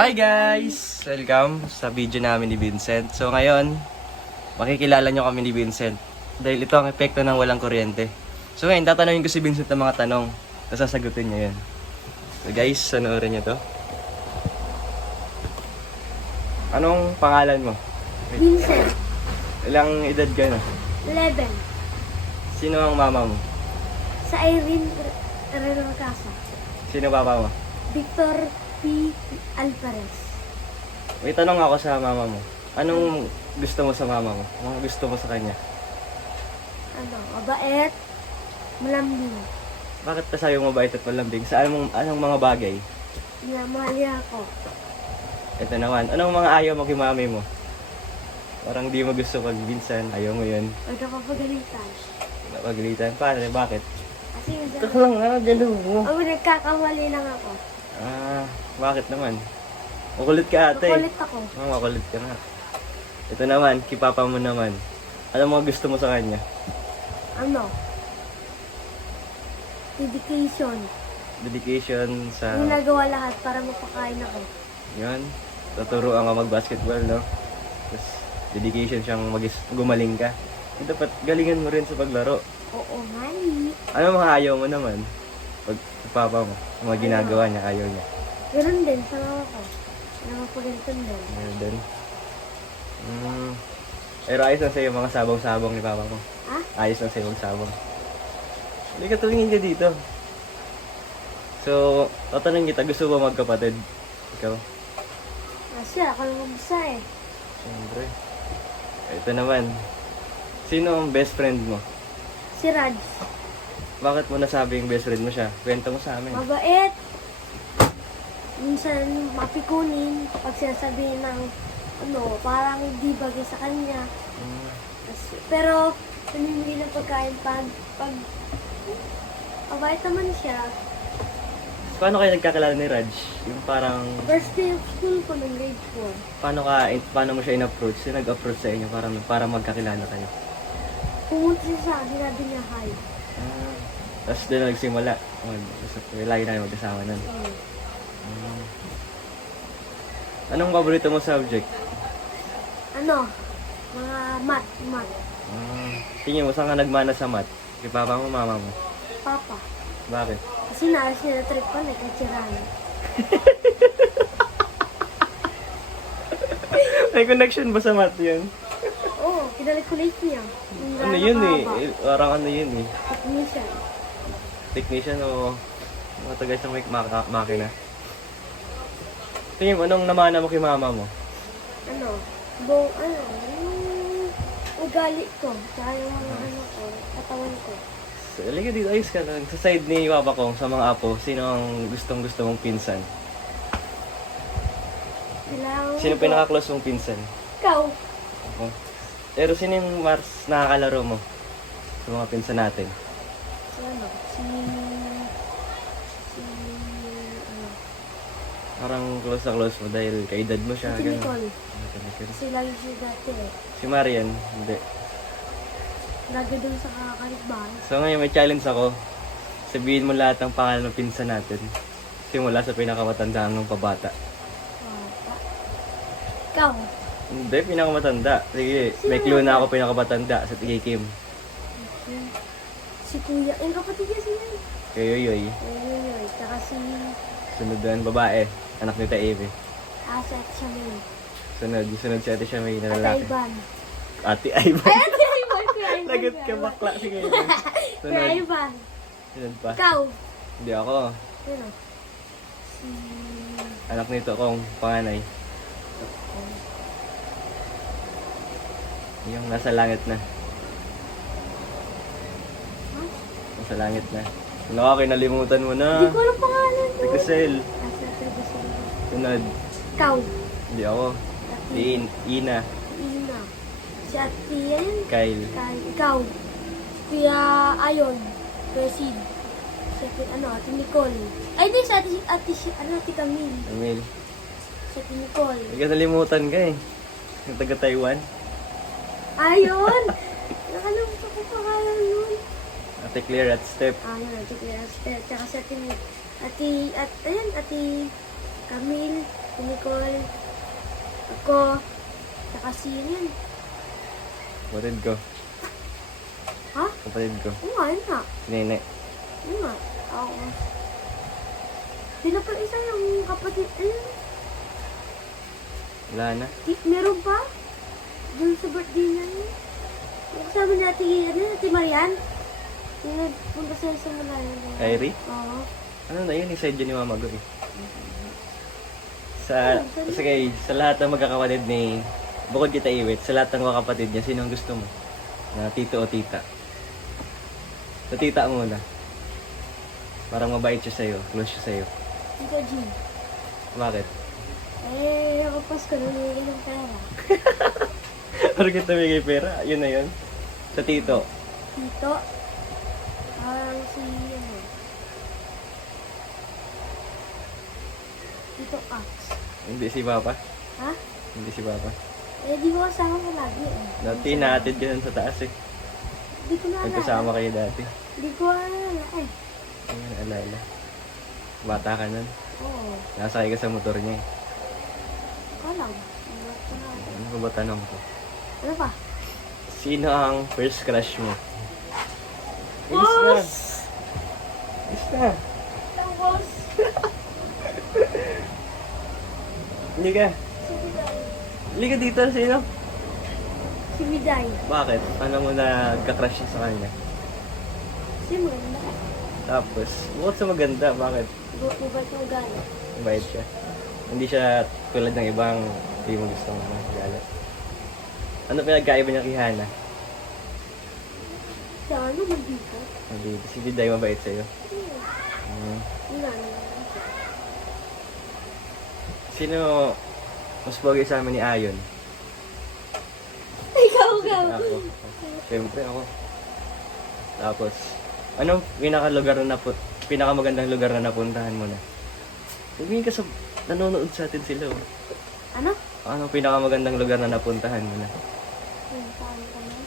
Hi guys! Welcome sa video namin ni Vincent. So ngayon, makikilala nyo kami ni Vincent dahil ito ang epekto ng walang kuryente. So ngayon, tatanungin ko si Vincent ng mga tanong na sasagutin niya yan. So guys, sanoorin nyo to. Anong pangalan mo? Vincent, Ilang edad ka na? 11. Sino ang mama mo? Sa Irene Casa. Sino papa mo? Victor P. Alvarez. May tanong ako sa mama mo. Anong gusto mo sa mama mo? Anong gusto mo sa kanya? Mabait, malambing. Bakit ka sabi mo mabait at malambing? Sa anong mga bagay? Minamahal niya ako. Ito naman, anong mga ayaw mo kay mami mo? Parang di mo gusto pag minsan, ayaw mo yun. Huwag ako pagalitan. Napagalitan. Paano? Bakit? Kasi Ito lang nga, galaw mo. nagkakamali lang ako. Bakit naman? Makulit ka ate. Makulit ako. Makulit ka nga. Ito naman, kay papa mo naman. Ano mga gusto mo sa kanya? Dedication. Dedication sa... Ginagawa lahat para mapakain ako. Yun. Tuturuan ka mag-basketball, no? Tapos, dedication siyang gumaling ka. Dapat galingan mo rin sa paglaro. Oo, mali. Ano mga ayaw mo naman? Pag sa papa mo, yung mga ginagawa niya, ayaw niya. Ganun din sa mama ko. Napapagalitan din. Ayaw din. Pero ayos lang sa'yo mga sabong-sabong ni papa mo. Ha? Ayos lang sa'yo magsabong. Hindi ka tumingin ka dito. So, tatanungin kita, gusto mo magkapatid? Ikaw? Kasi ako lang mag-isa eh. Siyempre. Ito naman. Sino ang best friend mo? Si Raj. Bakit mo nasabing best friend mo siya? Kwento mo sa amin. Mabait. Minsan mapikunin pag sinasabihin ng parang hindi bagay sa kanya. Pero namimili ng pagkain pag mabait naman siya. Paano kayo nagkakilala ni Raj? Yung parang... First day of school ko ng grade 4. Paano mo siya in-approach? Sino nag-approach sa inyo para magkakilala kayo? Pumunta siya sa akin, sabi niya hi. Tapos doon na nagsimula. Lagi na magkasama nun. Anong paborito mo subject? Mga math. Tingin mo, saan ka nagmana sa math? Kay papa mo, mama mo? Papa. Bakit? Kasi naalis niya na trip ko, nagkatsirahan. May connection ba sa math yun? Oo, kinalculate niya. Ano yun eh? Parang ano yun eh? Technician. Technician o matagal siyang may makina? Tingin mo, anong namana mo kay mama mo? Yung ugali ko, tsaka yung mga katawan ko. So, halika dito, ayos ka lang. Sa side ni papa ko, sa mga apo, sino ang gustong-gusto mong pinsan? Sino pinaka-close mong pinsan? Ikaw. Ako. Pero sino yung mas nakakalaro mo sa mga pinsan natin? Parang close na close mo dahil kaedad mo siya. Si Nicole. Ganun. Kasi lagi siya dati eh. Si Marian, hindi. Lagi dun sa kakalitbahay. So ngayon may challenge ako. Sabihin mo lahat ng pangalan ng pinsan natin. Simula sa pinakamatanda hanggang pabata. Ikaw. Hindi, pinakamatanda. Sige, Sino may clue na natin? ako pinakamatanda sa Tigay Kim. Si Kuya. Yung kapatid niya si Yan. Kay Yoyoy. Ayun. Tsaka si Sunod doon, babae. Anak ni Taeve. Asat Shamin. Sunod si Ate Shamay na At lalaki. Ivan. Ate Ivan. Ay, Ate Ivan. Kuya Ivan. Lagot ka bakla. Sige. Kuya Sunod. Ivan. Sunod pa. Ikaw. Hindi ako. Sino? Si... Anak nito akong panganay. Yung nasa langit na. Nasa langit na. Ano ka, kinalimutan mo na. Hindi ko alam pangalan mo. Tigusel. Asa Tribusel. Sunod. Ikaw. Hindi ako. Si Ina. Ina. Si Ate yan. Kyle. Ikaw. Si Kuya Ayon. Kuya Sid. Si Ate Nicole. Ay, di, si Ate Camille. Emil. Si Ate Nicole. Nalimutan ka eh. Yung taga Taiwan. Ayun! Nakalimutan ko pangalan nun. Ate Claire at Step. Yun, Ate Kuya Steph. Tsaka si Ate Camille. Camille. Si Nicole. Ako. Saka si Rin. Kapatid ko. Ha? Kapatid ko. Oo nga, yun nga. Si Nene. Yun nga. Ako. Sino pa isa yung kapatid? Wala na. Meron pa? Doon sa birthday niya. Yung kasama natin, Ate Marian. Yung nagpunta sa Malayan. Kyrie? Oo. Ano na yun? Inside yun ni Mama Go eh. Sa lahat ng magkakapatid ni bukod kita Iwit, sa lahat ng kakapatid niya, sino ang gusto mo? Na tito o tita? Sa tita muna. Parang mabait siya sa'yo, close siya sa'yo. Tito Jean. Bakit? Ako Pasko, namigay ng pera. Parang kita may pera, yun na yun. Sa tito. Tito. Si, Tito Ax. Hindi si Papa. Ha? Hindi si Papa. Di ko kasama ko lagi Dati naatid ka dun sa taas eh. Di ko na Nagkasama kayo dati. Di ko alala Ayun, alala. Bata ka nun. Oo. Nasakay ka sa motor niya eh. Alam. Ano ba ba tanong ko? Ano pa? Sino ang first crush mo? Boss! Is na. Ang boss! Hindi ka. Si Miday. Hindi ka dito. Sino? Si Miday. Bakit? Paano mo na nagka-crush siya sa kanya? Si Maganda. Tapos, bukod sa maganda, bakit? Iba't mo galit. Mabait siya. Hindi siya tulad ng ibang hindi mo gusto magalit. Ano pinagkaiba niya kay Hana? Sa ano, mandito? Hindi, si Diday mabait sa'yo. Wala. Sino mas pogi sa amin ni Ayon? Ikaw. Ako. Siyempre ako. Tapos, anong pinakamagandang lugar na napuntahan mo na? Tumingin ka sa nanonood sa atin sila. Oh. Ano? Anong pinakamagandang lugar na napuntahan mo na? Paano ka na?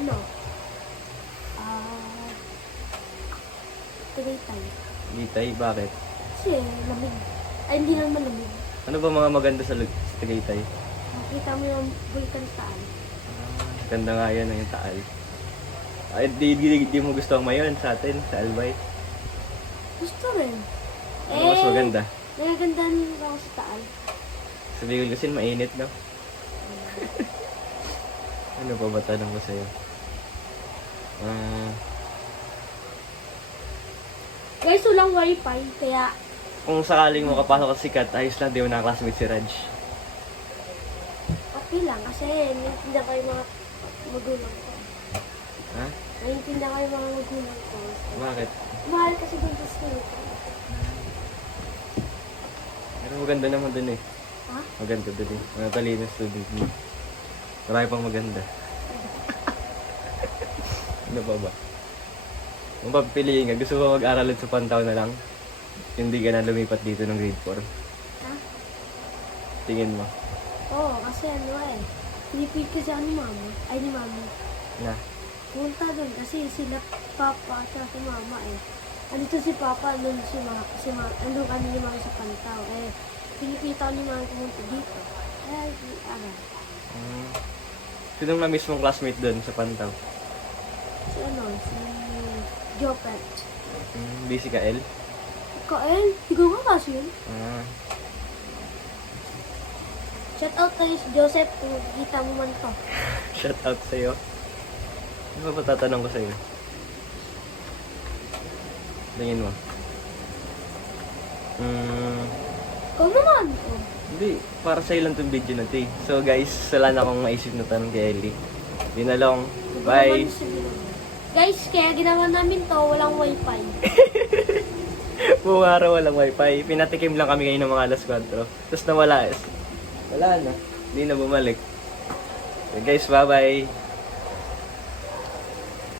Ano? Tagaytay. Gitay, bakit? Kasi lamig. Ay, hindi naman lamig. Ano ba mga maganda sa Tagaytay? Nakita mo yung vulkan saan. Ganda nga yan yung Taal. Ay, di mo gusto ang mayon sa atin, sa Albay. Gusto rin. Ano mas maganda? Nagagandaan ako sa Taal. Sa Bicol kasi mainit, no? Ano pa ba tanong ko sa'yo? Guys, walang wifi, kaya Kung sakaling mo kapasok sa sikat, ayos lang, di mo na-classmate si Raj. okay lang. Kasi naiintindihan ko yung mga magulang ko. Ha? Naiintindihan ko yung mga magulang ko. Bakit? Mahal kasi dun sa school ko. Pero maganda naman dun eh. Ha? Maganda dun eh. Mga talino student mo. Marami pang maganda. Ano pa ba? Kung papipiliin ka, gusto mo mag-aral sa Pantaw na lang? Hindi ka na lumipat dito ng grade 4? Ha? Tingin mo? Oo, kasi pinipid kasi ako ni mama. Ay, ni mama. Na? Punta doon kasi sila papa at si mama Andito si papa, andun andun kami ni mama sa Pantaw. Pinipita ko ni mama pumunta dito. Sinong na mismong classmate doon sa Pantaw? Si Jopet. Busy ka, El? Kael, ikaw ka kasi yun. Shout out tayo si Joseph kung kita mo man to. Shout out sa'yo. Ano ba tatanong ko sa'yo? Tingin mo. Ikaw naman. Hindi, para sa'yo lang itong video na ito eh. So guys, wala na akong maisip na tanong kay Ellie. Yun na lang. Bye! Guys, kaya ginawa namin to, walang wifi. Buong araw walang wifi. Pinatikim lang kami ngayon ng mga alas 4. Tapos nawala. Wala na. Hindi na bumalik. So guys, bye-bye!